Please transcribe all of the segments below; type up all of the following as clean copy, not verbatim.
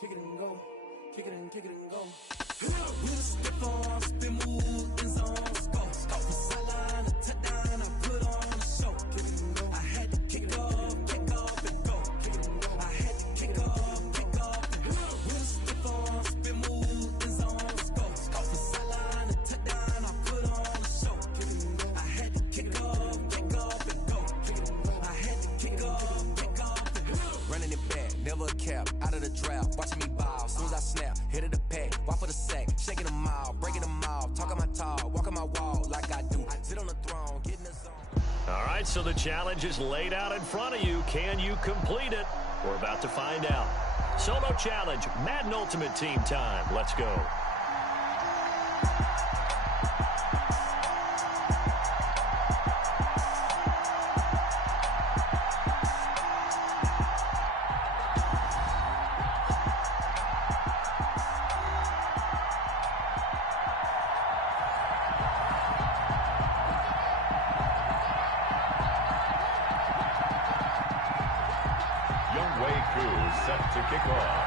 kick it and go, kick it and go. With a stiff arm, spin move, in zone, scope from sideline to touchdown, I put on a show. Kick it and go. I had to kick off and go. Kick it and go. I had to kick off and go. With a stiff arm, spin move, in zone, scope from sideline to touchdown, I put on a show. Kick it and go. I had to kick off and go. Kick it and go. I had to kick off and go. Running it back, never a cap, out of the draft, watching me ball. Soon as I snap, hit of the pack, walk for the sack, shaking them all, breaking them off, talking my talk, walking my wall like I do. Sit on the throne, getting the zone. All right, so the challenge is laid out in front of you. Can you complete it? We're about to find out. Solo challenge, Madden Ultimate Team time. Let's go. Set to kick off.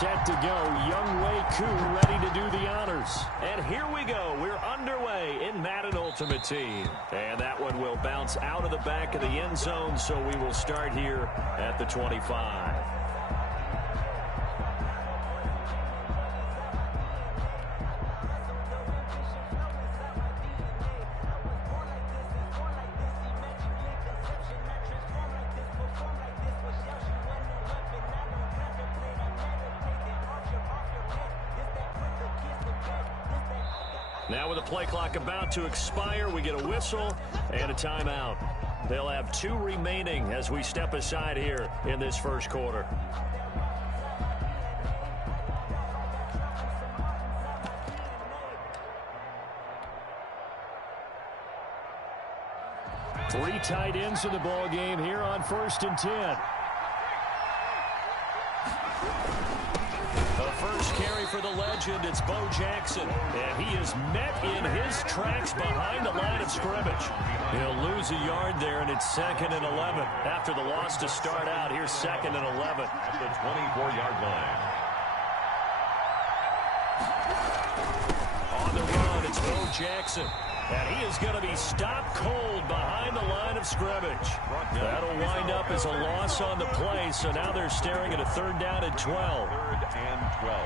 Set to go, Young Wei Koo ready to do the honors. And here we go, we're underway in Madden Ultimate Team. And that one will bounce out of the back of the end zone, so we will start here at the 25. Now with the play clock about to expire, we get a whistle and a timeout. They'll have 2 remaining as we step aside here in this first quarter. Three tight ends in the ball game here on 1st and 10. First carry for the legend, it's Bo Jackson. And he is met in his tracks behind the line of scrimmage. He'll lose a yard there, and it's 2nd and 11. After the loss to start out, here's 2nd and 11. At the 24-yard line. On the run, it's Bo Jackson. And he is going to be stopped cold behind the line of scrimmage. That'll wind up as a loss on the play, so now they're staring at a 3rd down and 12. 3rd and 12.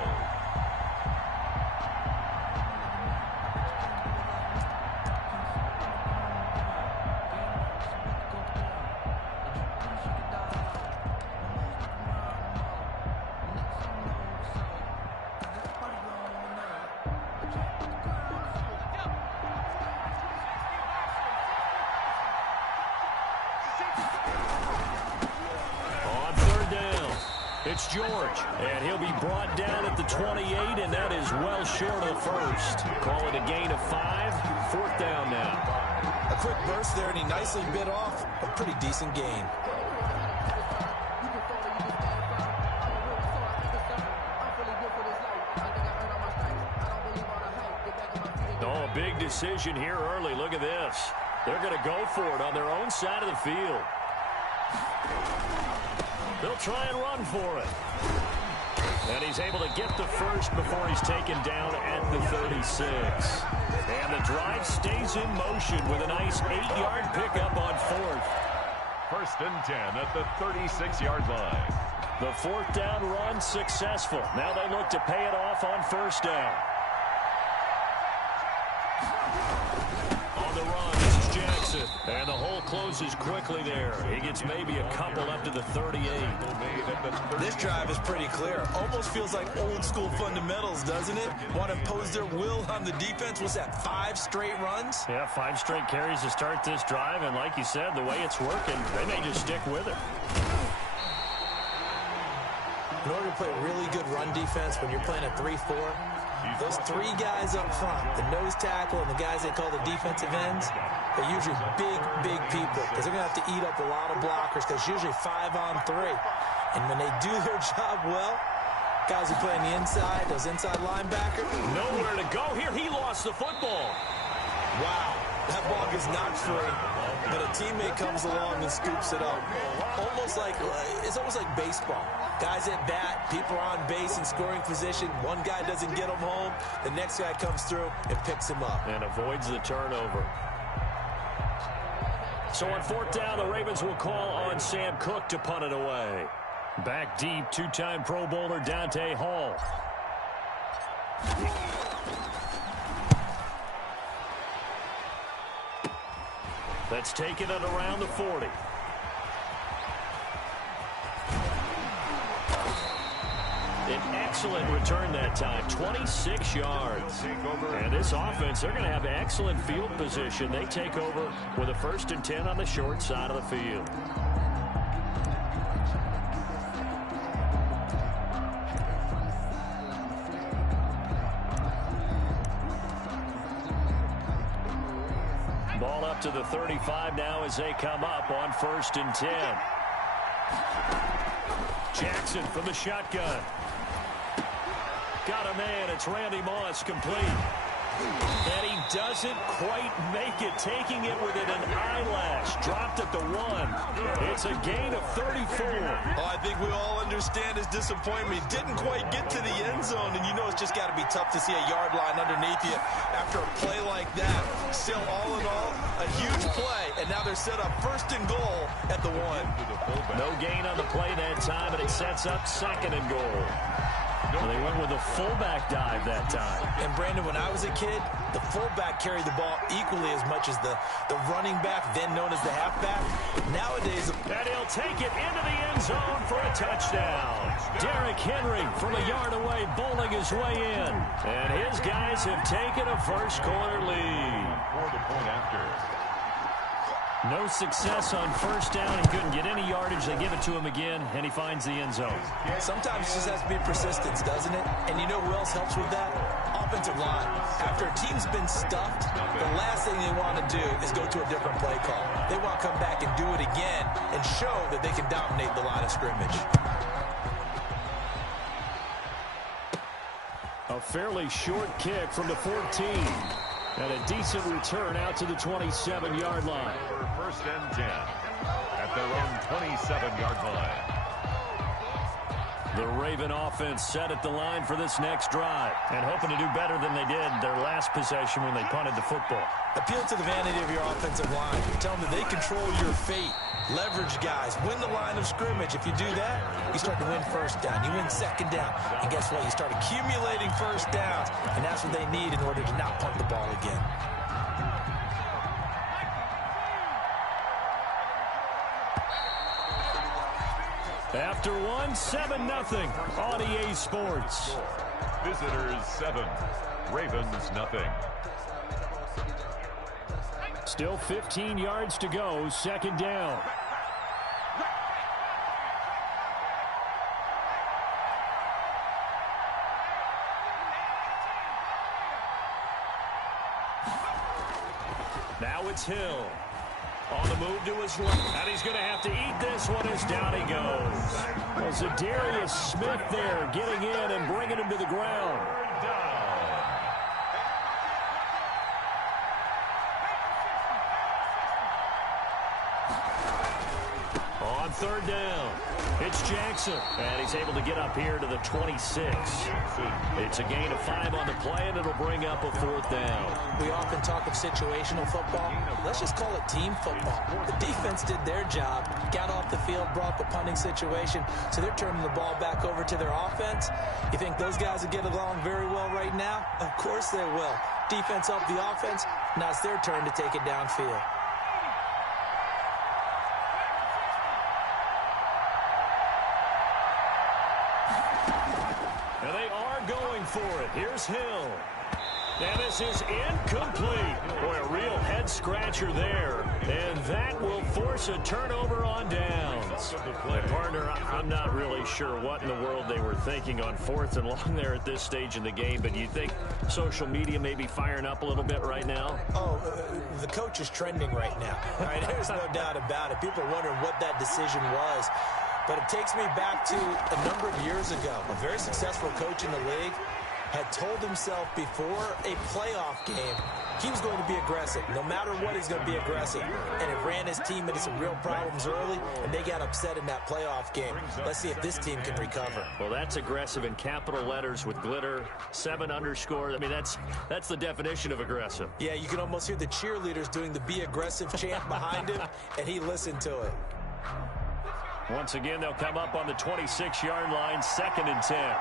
It's George, and he'll be brought down at the 28, and that is well short of the first. Call it a gain of 5, 4th down now. A quick burst there, and he nicely bit off a pretty decent gain. Oh, a big decision here early. Look at this. They're going to go for it on their own side of the field. They'll try and run for it. And he's able to get the first before he's taken down at the 36. And the drive stays in motion with a nice 8-yard pickup on 4th. 1st and 10 at the 36-yard line. The 4th down run successful. Now they look to pay it off on 1st down. On the run, this is Jackson. And the hole closes quickly there. He gets maybe a couple up to the 38. This drive is pretty clear. Almost feels like old school fundamentals, doesn't it? Want to impose their will on the defense. What's that, 5 straight runs? Yeah, 5 straight carries to start this drive. And like you said, the way it's working, they may just stick with it. In order to play really good run defense when you're playing a 3-4, those 3 guys up front, the nose tackle and the guys they call the defensive ends, they're usually big people because they're going to have to eat up a lot of blockers because it's usually 5 on 3. And when they do their job well, guys who play on the inside, those inside linebackers. Nowhere to go here. He lost the football. Wow. That ball is not free, but a teammate comes along and scoops it up. It's almost like baseball. Guys at bat, people are on base in scoring position. One guy doesn't get him home. The next guy comes through and picks him up. And avoids the turnover. So on fourth down, the Ravens will call on Sam Cook to punt it away. Back deep, two-time Pro Bowler Dante Hall. That's taken at around the 40. An excellent return that time, 26 yards. And this offense, they're going to have excellent field position. They take over with a 1st and 10 on the short side of the field. Ball up to the 35 now as they come up on 1st and 10. Jackson from the shotgun. Got a man. It's Randy Moss, complete. And he doesn't quite make it, taking it within an eyelash. Dropped at the 1. It's a gain of 34. Oh, I think we all understand his disappointment. He didn't quite get to the end zone, and you know it's just got to be tough to see a yard line underneath you after a play like that. Still, all in all, a huge play, and now they're set up 1st and goal at the 1. No gain on the play that time, and it sets up 2nd and goal. Well, they went with a fullback dive that time. And, Brandon, when I was a kid, the fullback carried the ball equally as much as the running back, then known as the halfback. Nowadays... And he'll take it into the end zone for a touchdown. Derrick Henry from a yard away, bowling his way in. And his guys have taken a first-quarter lead. For the point after. No success on 1st down. He couldn't get any yardage. They give it to him again, and he finds the end zone. Sometimes it just has to be persistence, doesn't it? And you know who else helps with that? Offensive line. After a team's been stuffed, the last thing they want to do is go to a different play call. They want to come back and do it again and show that they can dominate the line of scrimmage. A fairly short kick from the 14. And a decent return out to the 27-yard line. For 1st and 10 at their own 27-yard line. The Raven offense set at the line for this next drive and hoping to do better than they did their last possession when they punted the football. Appeal to the vanity of your offensive line. Tell them that they control your fate. Leverage guys. Win the line of scrimmage. If you do that, you start to win 1st down. You win 2nd down. And guess what? You start accumulating 1st downs. And that's what they need in order to not punt the ball again. After one, 7-0 on EA Sports. Visitors 7, Ravens nothing. Still 15 yards to go, 2nd down. Now it's Hill. On the move to his left. And he's going to have to eat this one as down he goes. Well, Zadarius Smith there getting in and bringing him to the ground. On 3rd down, it's Jackson. And he's able to get up here to the 26. It's a gain of 5 on the play, and it'll bring up a 4th down. We often talk of situational football. Let's just call it team football. The defense did their job, got off the field, brought the punting situation, so they're turning the ball back over to their offense. You think those guys will get along very well right now? Of course they will. Defense up the offense. Now it's their turn to take it downfield. And they are going for it. Here's Hill. And this is incomplete. Boy, a real head-scratcher there. And that will force a turnover on downs. My partner, I'm not really sure what in the world they were thinking on 4th and long there at this stage in the game, but do you think social media may be firing up a little bit right now? Oh, the coach is trending right now. Right? There's no doubt about it. People are wondering what that decision was. But it takes me back to a number of years ago. A very successful coach in the league had told himself before a playoff game he was going to be aggressive. No matter what, he's going to be aggressive. And it ran his team into some real problems early, and they got upset in that playoff game. Let's see if this team can recover. Well, that's aggressive in capital letters with glitter, 7 underscore. I mean, that's the definition of aggressive. Yeah, you can almost hear the cheerleaders doing the be aggressive chant behind him, and he listened to it. Once again, they'll come up on the 26-yard line, 2nd and 10.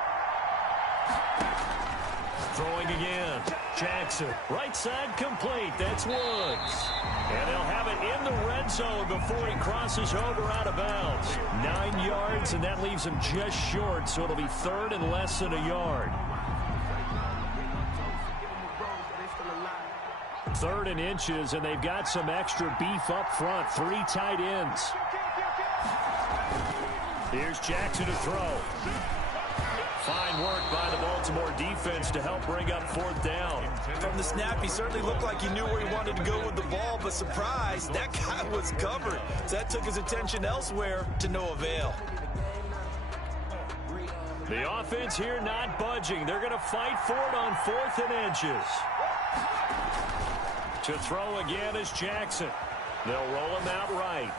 Throwing again. Jackson, right side complete. That's Woods. And they'll have it in the red zone before he crosses over out of bounds. 9 yards, and that leaves him just short, so it'll be 3rd and less than a yard. 3rd and inches, and they've got some extra beef up front. 3 tight ends. Here's Jackson to throw. Fine work by the Baltimore defense to help bring up 4th down. From the snap, he certainly looked like he knew where he wanted to go with the ball, but surprise, that guy was covered. So that took his attention elsewhere to no avail. The offense here not budging. They're going to fight for it on 4th and inches. To throw again is Jackson. They'll roll him out right.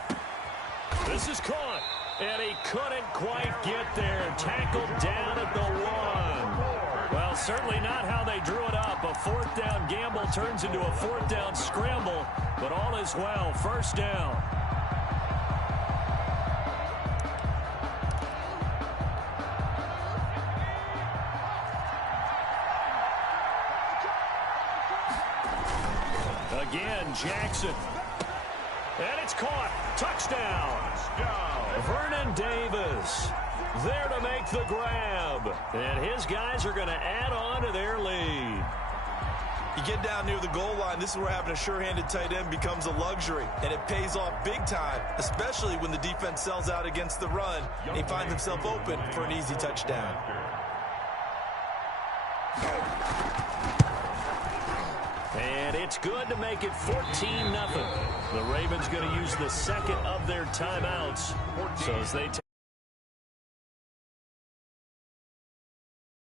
This is caught. And he couldn't quite get there. Tackled down at the 1. Well, certainly not how they drew it up. A 4th down gamble turns into a 4th down scramble. But all is well. 1st down. Again, Jackson. And it's caught. Touchdown. Vernon Davis there to make the grab. And his guys are going to add on to their lead. You get down near the goal line, this is where having a sure-handed tight end becomes a luxury. And it pays off big time, especially when the defense sells out against the run. And he finds himself open for an easy touchdown. And it's good to make it 14-0. The Ravens going to use the 2nd of their timeouts. So as they